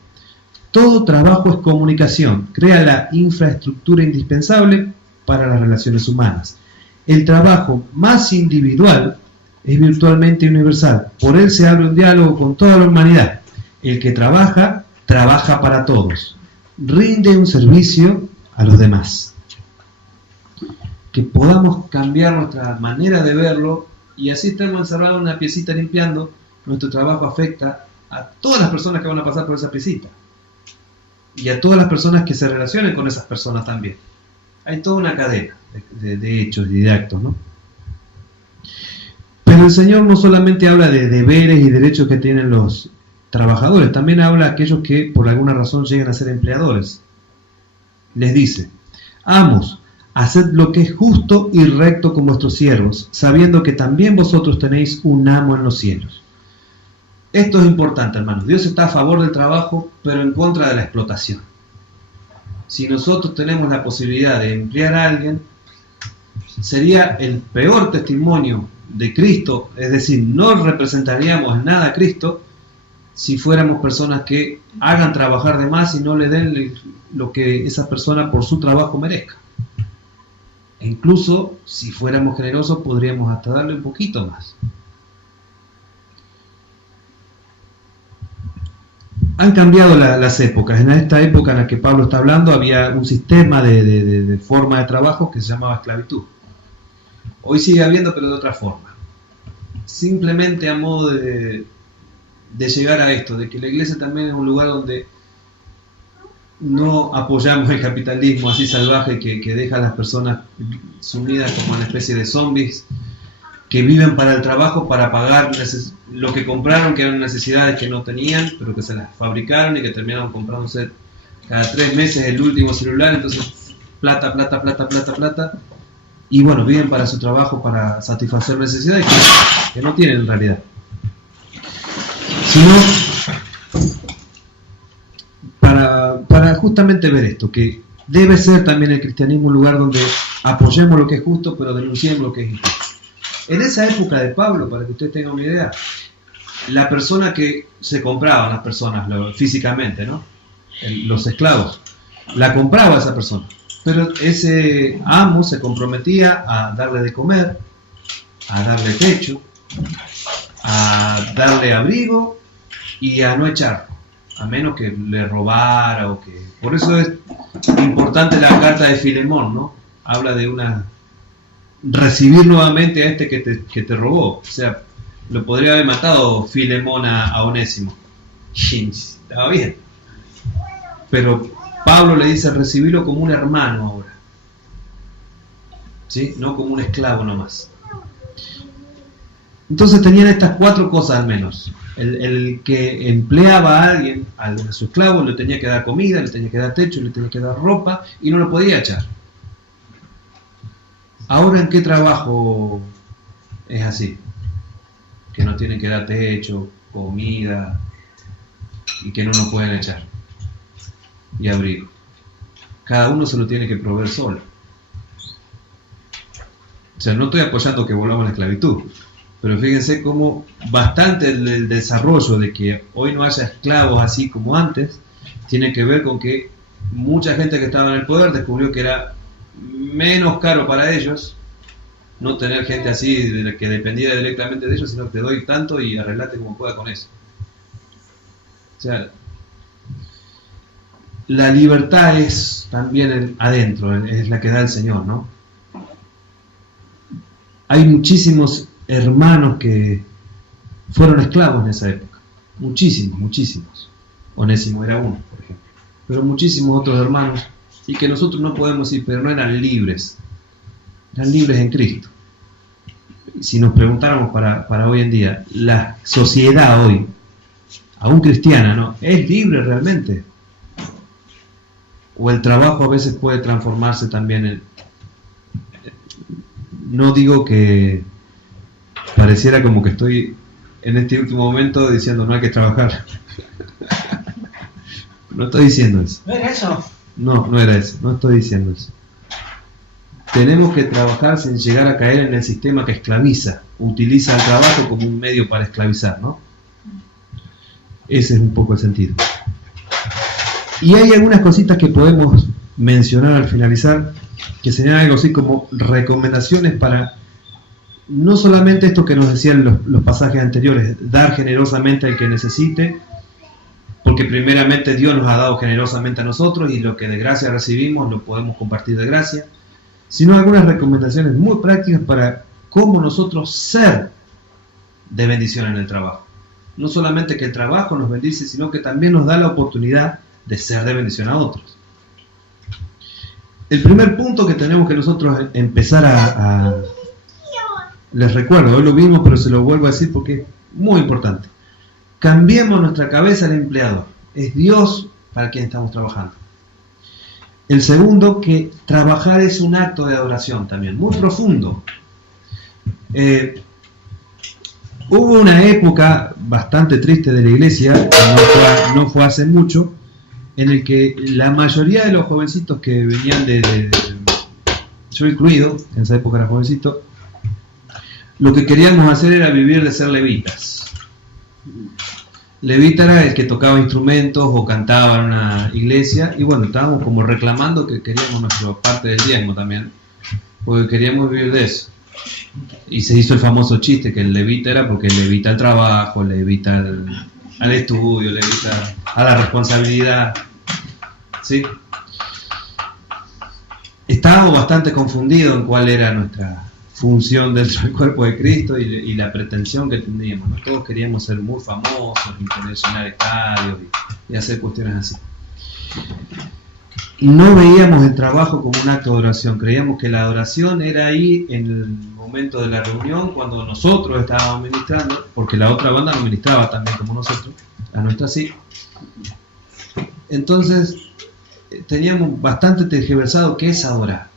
todo trabajo es comunicación, crea la infraestructura indispensable para las relaciones humanas. El trabajo más individual es virtualmente universal, por él se abre un diálogo con toda la humanidad. El que trabaja, trabaja para todos, rinde un servicio a los demás. Que podamos cambiar nuestra manera de verlo y así estemos encerrados en una piecita limpiando, nuestro trabajo afecta a todas las personas que van a pasar por esa piecita y a todas las personas que se relacionen con esas personas también. Hay toda una cadena de hechos y de actos, ¿no? Pero el Señor no solamente habla de deberes y derechos que tienen los trabajadores, también habla a aquellos que por alguna razón llegan a ser empleadores. Les dice, amos, haced lo que es justo y recto con vuestros siervos, sabiendo que también vosotros tenéis un amo en los cielos. Esto es importante, hermanos. Dios está a favor del trabajo, pero en contra de la explotación. Si nosotros tenemos la posibilidad de emplear a alguien, sería el peor testimonio de Cristo, es decir, no representaríamos en nada a Cristo si fuéramos personas que hagan trabajar de más y no le den lo que esa persona por su trabajo merezca. E incluso, si fuéramos generosos, podríamos hasta darle un poquito más. Han cambiado las épocas. En esta época en la que Pablo está hablando había un sistema de forma de trabajo que se llamaba esclavitud. Hoy sigue habiendo, pero de otra forma. Simplemente a modo de llegar a esto, de que la iglesia también es un lugar donde no apoyamos el capitalismo así salvaje que deja a las personas sumidas como una especie de zombies que viven para el trabajo, para pagar lo que compraron, que eran necesidades que no tenían, pero que se las fabricaron y que terminaron comprándose cada 3 meses el último celular. Entonces plata, y bueno, viven para su trabajo, para satisfacer necesidades que no tienen en realidad, sino para justamente ver esto, que debe ser también el cristianismo un lugar donde apoyemos lo que es justo, pero denunciemos lo que es injusto. En esa época de Pablo, para que usted tenga una idea, la persona que se compraba, las personas físicamente, ¿no? Los esclavos, la compraba esa persona, pero ese amo se comprometía a darle de comer, a darle techo, a darle abrigo y a no echarlo, a menos que le robara o que... Por eso es importante la carta de Filemón, ¿no? Habla de recibir nuevamente a este que te robó. O sea, lo podría haber matado Filemón a Onésimo. Estaba bien. Pero Pablo le dice recibirlo como un hermano ahora. ¿Sí? No como un esclavo nomás. Entonces tenían estas 4 cosas al menos. El que empleaba a alguien, a su esclavo, le tenía que dar comida, le tenía que dar techo, le tenía que dar ropa y no lo podía echar. Ahora, ¿en qué trabajo es así? Que no tienen que dar techo, comida y que no nos pueden echar. Y abrigo. Cada uno se lo tiene que proveer solo. O sea, no estoy apoyando que volvamos a la esclavitud, pero fíjense cómo bastante el desarrollo de que hoy no haya esclavos así como antes tiene que ver con que mucha gente que estaba en el poder descubrió que era menos caro para ellos no tener gente así que dependiera directamente de ellos, sino que te doy tanto y arreglate como pueda con eso. O sea, la libertad es también adentro, es la que da el Señor, ¿no? Hay muchísimos hermanos que fueron esclavos en esa época, muchísimos. Onésimo era uno, por ejemplo, pero muchísimos otros hermanos, y que nosotros no podemos decir, pero no eran libres en Cristo. Si nos preguntáramos para hoy en día, la sociedad hoy, aún cristiana, ¿no? ¿Es libre realmente? O el trabajo a veces puede transformarse también en... No digo que pareciera como que estoy en este último momento diciendo no hay que trabajar. No estoy diciendo eso. ¿No era eso? No era eso, no estoy diciendo eso. Tenemos que trabajar sin llegar a caer en el sistema que esclaviza, utiliza el trabajo como un medio para esclavizar, ¿no? Ese es un poco el sentido. Y hay algunas cositas que podemos mencionar al finalizar, que serían algo así como recomendaciones para, no solamente esto que nos decían los pasajes anteriores, dar generosamente al que necesite, porque primeramente Dios nos ha dado generosamente a nosotros y lo que de gracia recibimos lo podemos compartir de gracia, sino algunas recomendaciones muy prácticas para cómo nosotros ser de bendición en el trabajo. No solamente que el trabajo nos bendice, sino que también nos da la oportunidad de ser de bendición a otros. El primer punto que tenemos que nosotros empezar les recuerdo, hoy lo vimos, pero se lo vuelvo a decir porque es muy importante. Cambiemos nuestra cabeza al empleador. Es Dios para quien estamos trabajando. El segundo, que trabajar es un acto de adoración también, muy profundo. Hubo una época bastante triste de la iglesia, que no fue hace mucho, en el que la mayoría de los jovencitos que venían yo incluido, en esa época era jovencito, lo que queríamos hacer era vivir de ser levitas. Levita era el que tocaba instrumentos o cantaba en una iglesia, y bueno, estábamos como reclamando que queríamos nuestra parte del diezmo también, porque queríamos vivir de eso. Y se hizo el famoso chiste que el levita era porque levita al trabajo, levita al estudio, levita a la responsabilidad, ¿sí? Estábamos bastante confundidos en cuál era nuestra función dentro del cuerpo de Cristo y la pretensión que teníamos, ¿no? Todos queríamos ser muy famosos, llenar estadios y hacer cuestiones así. No veíamos el trabajo como un acto de oración, creíamos que la adoración era ahí en el momento de la reunión, cuando nosotros estábamos ministrando, porque la otra banda no ministraba también como nosotros, la nuestra sí. Entonces teníamos bastante tergiversado qué es adorar.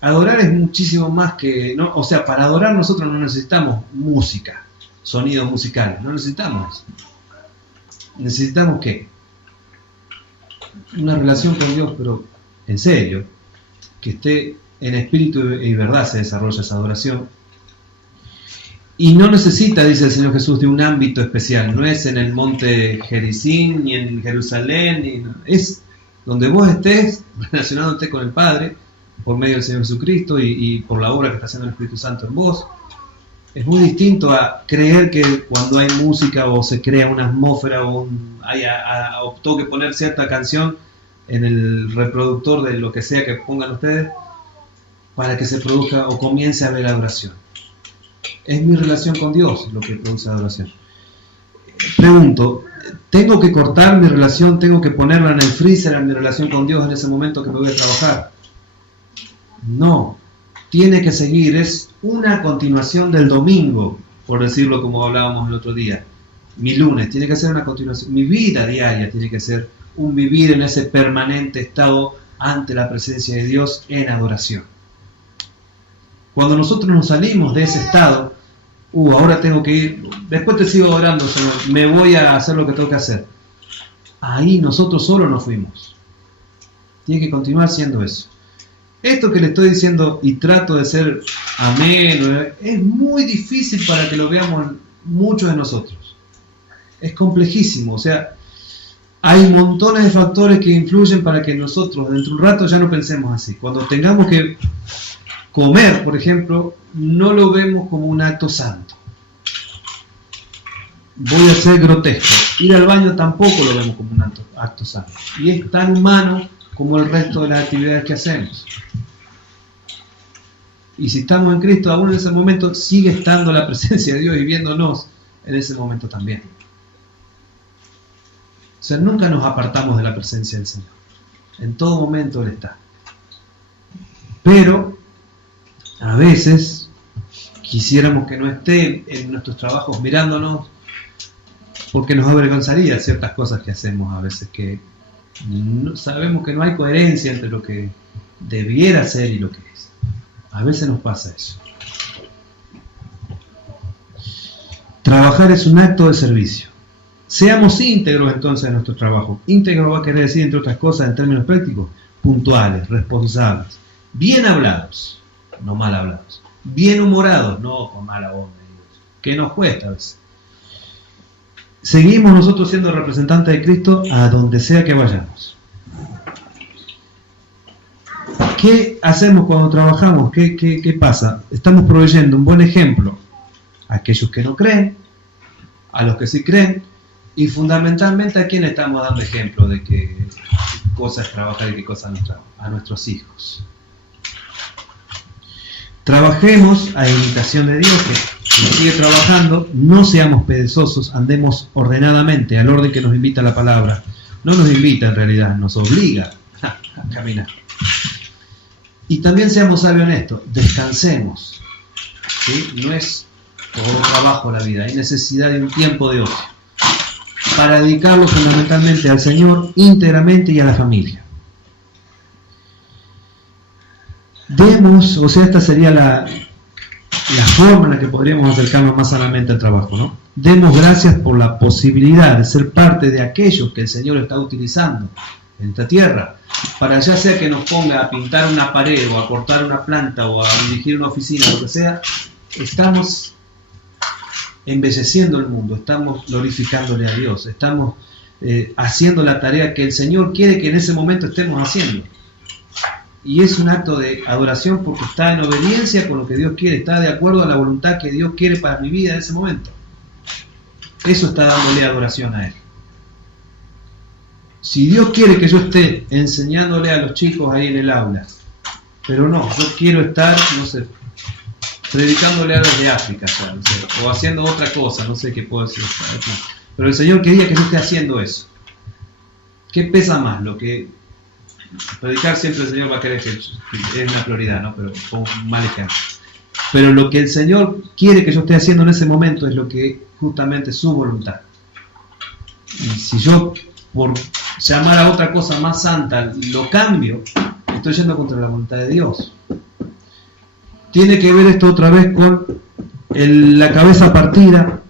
Adorar es muchísimo más que, ¿no? O sea, para adorar nosotros no necesitamos música, sonidos musicales, no necesitamos eso. ¿Necesitamos qué? Una relación con Dios, pero en serio, que esté en espíritu y verdad se desarrolla esa adoración. Y no necesita, dice el Señor Jesús, de un ámbito especial, no es en el monte Gerizim, ni en Jerusalén, es donde vos estés relacionándote con el Padre, por medio del Señor Jesucristo y por la obra que está haciendo el Espíritu Santo en vos. Es muy distinto a creer que cuando hay música o se crea una atmósfera o optó que poner cierta canción en el reproductor de lo que sea que pongan ustedes para que se produzca o comience a haber adoración. Es mi relación con Dios lo que produce adoración. Pregunto, ¿tengo que cortar mi relación, tengo que ponerla en el freezer en mi relación con Dios en ese momento que me voy a trabajar? No, tiene que seguir, es una continuación del domingo, por decirlo como hablábamos el otro día. Mi lunes tiene que ser una continuación, mi vida diaria tiene que ser un vivir en ese permanente estado ante la presencia de Dios en adoración. Cuando nosotros nos salimos de ese estado, ahora tengo que ir, después te sigo adorando, Señor, me voy a hacer lo que tengo que hacer. Ahí nosotros solo nos fuimos. Tiene que continuar siendo eso. Esto que le estoy diciendo y trato de ser ameno, es muy difícil para que lo veamos muchos de nosotros. Es complejísimo, o sea, hay montones de factores que influyen para que nosotros dentro de un rato ya no pensemos así. Cuando tengamos que comer, por ejemplo, no lo vemos como un acto santo. Voy a ser grotesco. Ir al baño tampoco lo vemos como un acto santo. Y es tan humano como el resto de las actividades que hacemos. Y si estamos en Cristo, aún en ese momento sigue estando la presencia de Dios y viéndonos en ese momento también. O sea, nunca nos apartamos de la presencia del Señor. En todo momento Él está. Pero a veces quisiéramos que no esté en nuestros trabajos mirándonos, porque nos avergonzaría ciertas cosas que hacemos a veces, que sabemos que no hay coherencia entre lo que debiera ser y lo que es. A veces nos pasa eso. Trabajar es un acto de servicio. Seamos íntegros entonces en nuestro trabajo. Íntegro va a querer decir, entre otras cosas, en términos prácticos, puntuales, responsables, bien hablados, no mal hablados, bien humorados, no con mala onda, que nos cuesta a veces. Seguimos nosotros siendo representantes de Cristo a donde sea que vayamos. ¿Qué hacemos cuando trabajamos? ¿Qué pasa? Estamos proveyendo un buen ejemplo a aquellos que no creen, a los que sí creen, y fundamentalmente a quienes estamos dando ejemplo de qué cosa es trabajar y qué cosa no trabajar, a nuestros hijos. Trabajemos a imitación de Dios, que sigue trabajando, no seamos perezosos, andemos ordenadamente, al orden que nos invita la palabra. No nos invita en realidad, nos obliga a caminar. Y también seamos sabios en esto, descansemos. ¿Sí? No es todo trabajo la vida, hay necesidad de un tiempo de ocio, para dedicarlo fundamentalmente al Señor, íntegramente y a la familia. Demos, o sea, esta sería la forma en la que podríamos acercarnos más sanamente al trabajo, ¿no? Demos gracias por la posibilidad de ser parte de aquellos que el Señor está utilizando en esta tierra, para ya sea que nos ponga a pintar una pared o a cortar una planta o a dirigir una oficina, lo que sea, estamos embelleciendo el mundo, estamos glorificándole a Dios, estamos haciendo la tarea que el Señor quiere que en ese momento estemos haciendo. Y es un acto de adoración porque está en obediencia con lo que Dios quiere, está de acuerdo a la voluntad que Dios quiere para mi vida en ese momento. Eso está dándole adoración a Él. Si Dios quiere que yo esté enseñándole a los chicos ahí en el aula, pero no, yo quiero estar, no sé, predicándole a los de África, ya, no sé, o haciendo otra cosa, no sé qué puedo decir. Pero el Señor quería que yo esté haciendo eso. ¿Qué pesa más? Lo que predicar siempre el Señor va a querer que es una prioridad, ¿no? Pero con un mal ejemplo. Pero lo que el Señor quiere que yo esté haciendo en ese momento es lo que justamente es su voluntad. Y si yo, por llamar a otra cosa más santa, lo cambio, estoy yendo contra la voluntad de Dios. Tiene que ver esto otra vez con la cabeza partida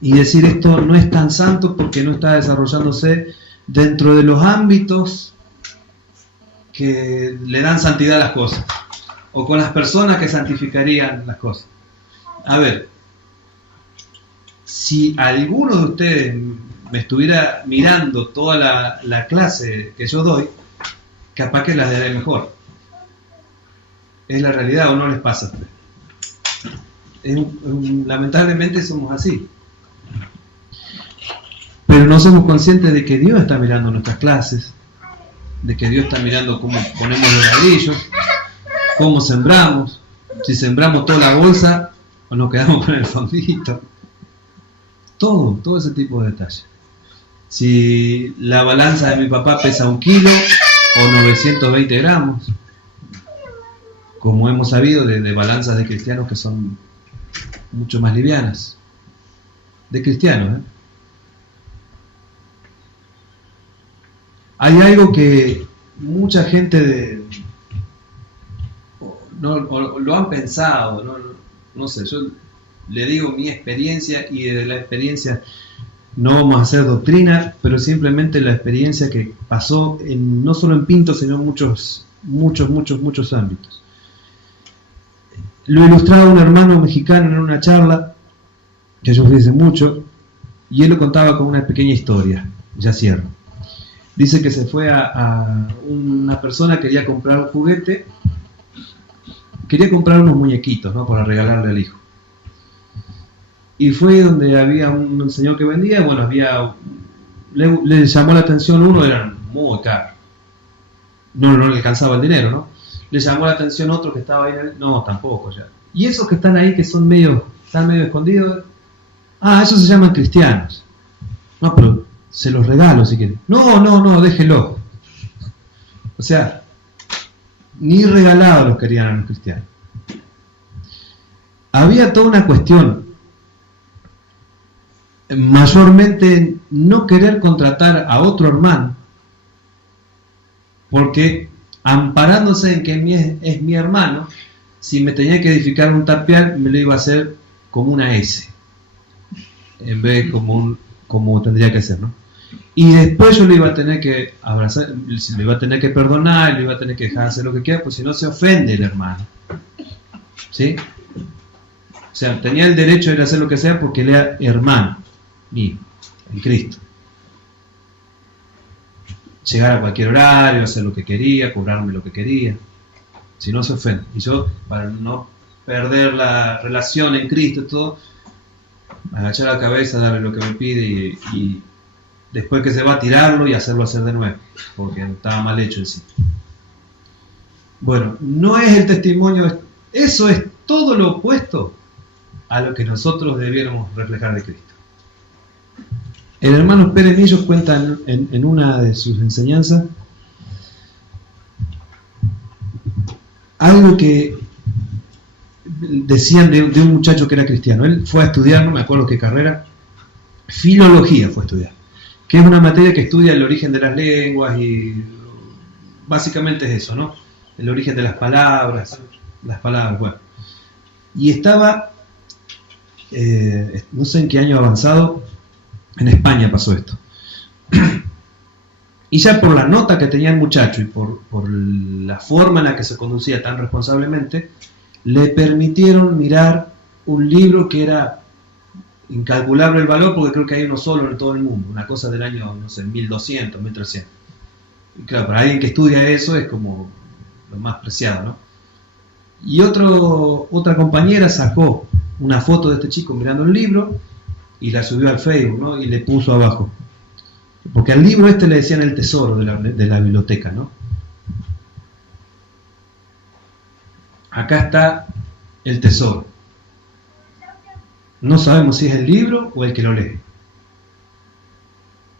y decir esto no es tan santo porque no está desarrollándose dentro de los ámbitos que le dan santidad a las cosas, o con las personas que santificarían las cosas. A ver, si alguno de ustedes me estuviera mirando toda la clase que yo doy, capaz que las daré mejor. Es la realidad, ¿o no les pasa? Lamentablemente somos así. Pero no somos conscientes de que Dios está mirando nuestras clases, de que Dios está mirando cómo ponemos los ladrillos, cómo sembramos, si sembramos toda la bolsa o nos quedamos con el fondito. Todo ese tipo de detalles. Si la balanza de mi papá pesa 1 kilo o 920 gramos, como hemos sabido de balanzas de cristianos que son mucho más livianas. De cristianos, ¿eh? Hay algo que mucha gente lo han pensado, no sé, yo le digo mi experiencia y de la experiencia no vamos a hacer doctrina, pero simplemente la experiencia que pasó no solo en Pinto, sino en muchos ámbitos. Lo ilustraba un hermano mexicano en una charla que yo fui hace mucho, y él lo contaba con una pequeña historia, ya cierro. Dice que se fue a una persona que quería comprar un juguete, quería comprar unos muñequitos, ¿no? Para regalarle al hijo. Y fue donde había un señor que vendía, y bueno, le llamó la atención uno, eran muy caros. No le alcanzaba el dinero, ¿no? Le llamó la atención otro que estaba ahí, no, tampoco ya. Y esos que están ahí, que están medio escondidos, esos se llaman cristianos. No, pero se los regalo si quieren. No, déjelo. O sea, ni regalados los querían a los cristianos. Había toda una cuestión, mayormente no querer contratar a otro hermano, porque amparándose en que es mi hermano, si me tenía que edificar un tapial, me lo iba a hacer como una S, en vez de como tendría que ser, ¿no? Y después yo le iba a tener que abrazar, le iba a tener que perdonar, le iba a tener que dejar hacer lo que quiera, pues si no se ofende el hermano, ¿sí? O sea, tenía el derecho de ir a hacer lo que sea porque él era hermano mío, en Cristo. Llegar a cualquier horario, hacer lo que quería, cobrarme lo que quería, si no se ofende. Y yo, para no perder la relación en Cristo y todo, agachar la cabeza, darle lo que me pide y después que se va a tirarlo y hacerlo hacer de nuevo, porque estaba mal hecho en sí. Bueno, no es el testimonio, eso es todo lo opuesto a lo que nosotros debiéramos reflejar de Cristo. El hermano Pérez Millos cuenta en una de sus enseñanzas algo que decían de un muchacho que era cristiano. Él fue a estudiar, no me acuerdo qué carrera, filología fue a estudiar, que es una materia que estudia el origen de las lenguas y básicamente es eso, ¿no? El origen de las palabras, bueno. Y estaba, no sé en qué año avanzado, en España pasó esto. Y ya por la nota que tenía el muchacho y por la forma en la que se conducía tan responsablemente, le permitieron mirar un libro que era incalculable el valor, porque creo que hay uno solo en todo el mundo, una cosa del año, no sé, 1200, 1300. Y claro, para alguien que estudia eso es como lo más preciado, ¿no? Y otra compañera sacó una foto de este chico mirando el libro y la subió al Facebook, ¿no? Y le puso abajo. Porque al libro le decían el tesoro de la biblioteca, ¿no? Acá está el tesoro. No sabemos si es el libro o el que lo lee.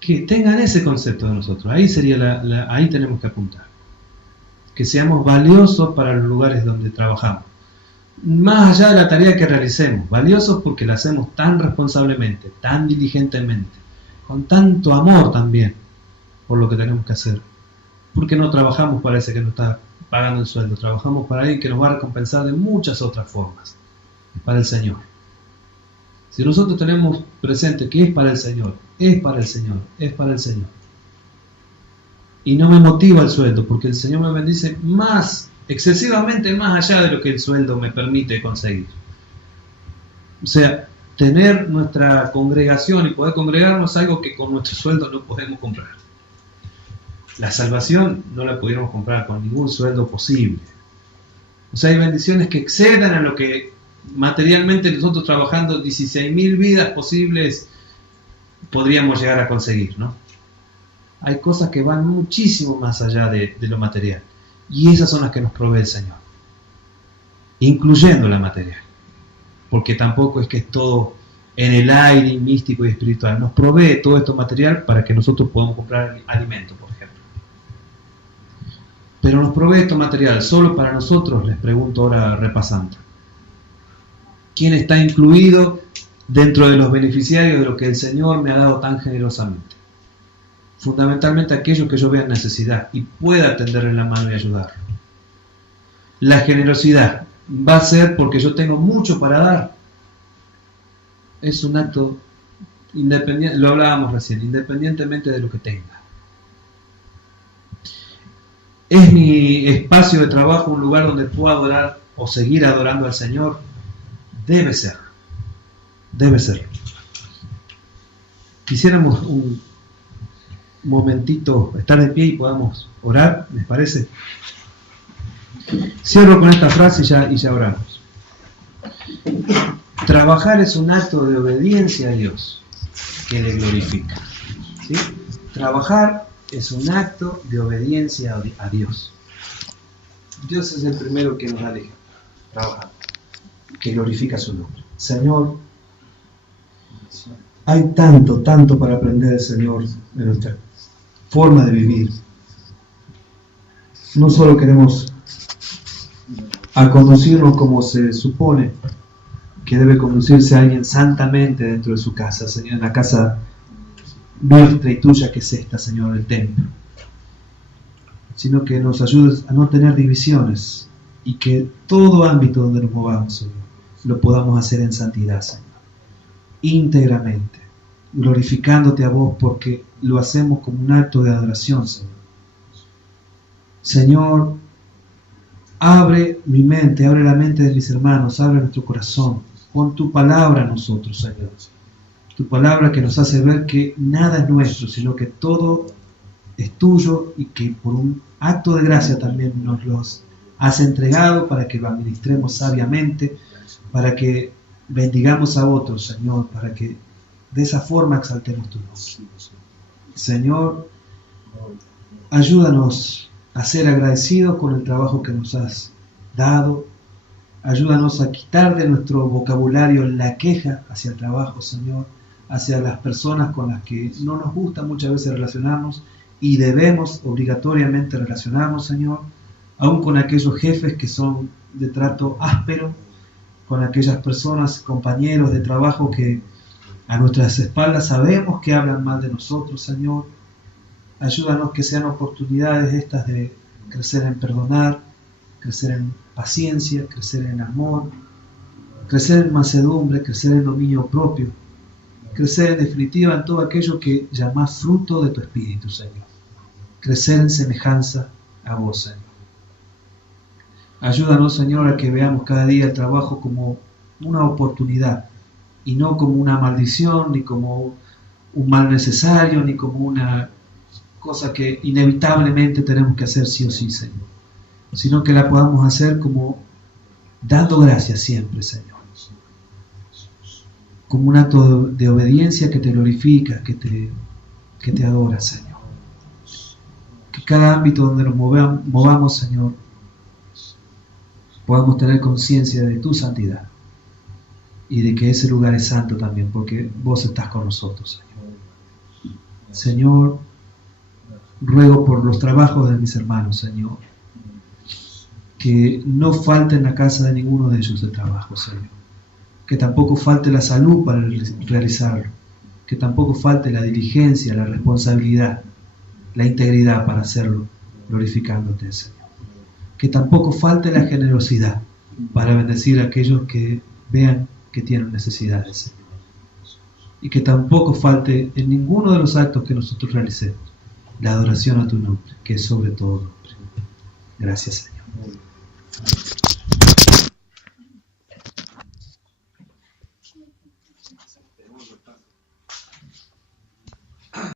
Que tengan ese concepto de nosotros. Ahí sería ahí tenemos que apuntar. Que seamos valiosos para los lugares donde trabajamos. Más allá de la tarea que realicemos. Valiosos porque la hacemos tan responsablemente, tan diligentemente, con tanto amor también por lo que tenemos que hacer. Porque no trabajamos para ese que nos está pagando el sueldo. Trabajamos para alguien que nos va a recompensar de muchas otras formas. Para el Señor. Si nosotros tenemos presente que es para el Señor, es para el Señor, es para el Señor. Y no me motiva el sueldo, porque el Señor me bendice excesivamente más allá de lo que el sueldo me permite conseguir. O sea, tener nuestra congregación y poder congregarnos es algo que con nuestro sueldo no podemos comprar. La salvación no la pudiéramos comprar con ningún sueldo posible. O sea, hay bendiciones que exceden a lo que materialmente nosotros trabajando 16.000 vidas posibles podríamos llegar a conseguir, ¿no? Hay cosas que van muchísimo más allá de lo material. Y esas son las que nos provee el Señor. Incluyendo la material. Porque tampoco es que es todo en el aire místico y espiritual. Nos provee todo esto material para que nosotros podamos comprar alimento, por ejemplo. Pero nos provee esto material solo para nosotros, les pregunto ahora repasando. ¿Quién está incluido dentro de los beneficiarios de lo que el Señor me ha dado tan generosamente? Fundamentalmente aquellos que yo vea en necesidad y pueda tenderle la mano y ayudarlo. La generosidad va a ser porque yo tengo mucho para dar. Es un acto independiente, lo hablábamos recién, independientemente de lo que tenga. ¿Es mi espacio de trabajo un lugar donde puedo adorar o seguir adorando al Señor? Debe ser. Debe ser. Quisiéramos un momentito estar de pie y podamos orar, ¿les parece? Cierro con esta frase y ya oramos. Trabajar es un acto de obediencia a Dios que le glorifica. ¿Sí? Trabajar es un acto de obediencia a Dios. Dios es el primero que nos aleja. Trabajar. Que glorifica su nombre. Señor, hay tanto para aprender, Señor, de nuestra forma de vivir. No solo queremos conducirnos como se supone que debe conducirse alguien santamente dentro de su casa, Señor, en la casa nuestra y tuya que es esta, Señor, el templo, sino que nos ayudes a no tener divisiones y que todo ámbito donde nos movamos, Señor, lo podamos hacer en santidad, Señor, íntegramente, glorificándote a vos porque lo hacemos como un acto de adoración, Señor. Señor, abre mi mente, abre la mente de mis hermanos, abre nuestro corazón, pon tu palabra a nosotros, Señor. Tu palabra que nos hace ver que nada es nuestro, sino que todo es tuyo y que por un acto de gracia también nos los has entregado para que lo administremos sabiamente, para que bendigamos a otros, Señor, para que de esa forma exaltemos tu nombre. Señor, ayúdanos a ser agradecidos con el trabajo que nos has dado. Ayúdanos a quitar de nuestro vocabulario la queja hacia el trabajo, Señor, hacia las personas con las que no nos gusta muchas veces relacionarnos y debemos obligatoriamente relacionarnos, Señor, aún con aquellos jefes que son de trato áspero, con aquellas personas, compañeros de trabajo que a nuestras espaldas sabemos que hablan mal de nosotros, Señor. Ayúdanos que sean oportunidades estas de crecer en perdonar, crecer en paciencia, crecer en amor, crecer en mansedumbre, crecer en dominio propio, crecer en definitiva en todo aquello que llamas fruto de tu Espíritu, Señor. crecer en semejanza a vos, Señor. Ayúdanos, Señor, a que veamos cada día el trabajo como una oportunidad y no como una maldición, ni como un mal necesario, ni como una cosa que inevitablemente tenemos que hacer sí o sí, Señor, sino que la podamos hacer como dando gracias siempre, Señor, como un acto de obediencia que te glorifica, que te adora, Señor. Que cada ámbito donde nos movamos, Señor, podamos tener conciencia de tu santidad y de que ese lugar es santo también, porque vos estás con nosotros, Señor. Señor, ruego por los trabajos de mis hermanos, Señor, que no falte en la casa de ninguno de ellos el trabajo, Señor. Que tampoco falte la salud para realizarlo. Que tampoco falte la diligencia, la responsabilidad, la integridad para hacerlo, glorificándote, Señor. Que tampoco falte la generosidad para bendecir a aquellos que vean que tienen necesidades, Señor. Y que tampoco falte en ninguno de los actos que nosotros realicemos la adoración a tu nombre, que es sobre todo nombre. Gracias, Señor.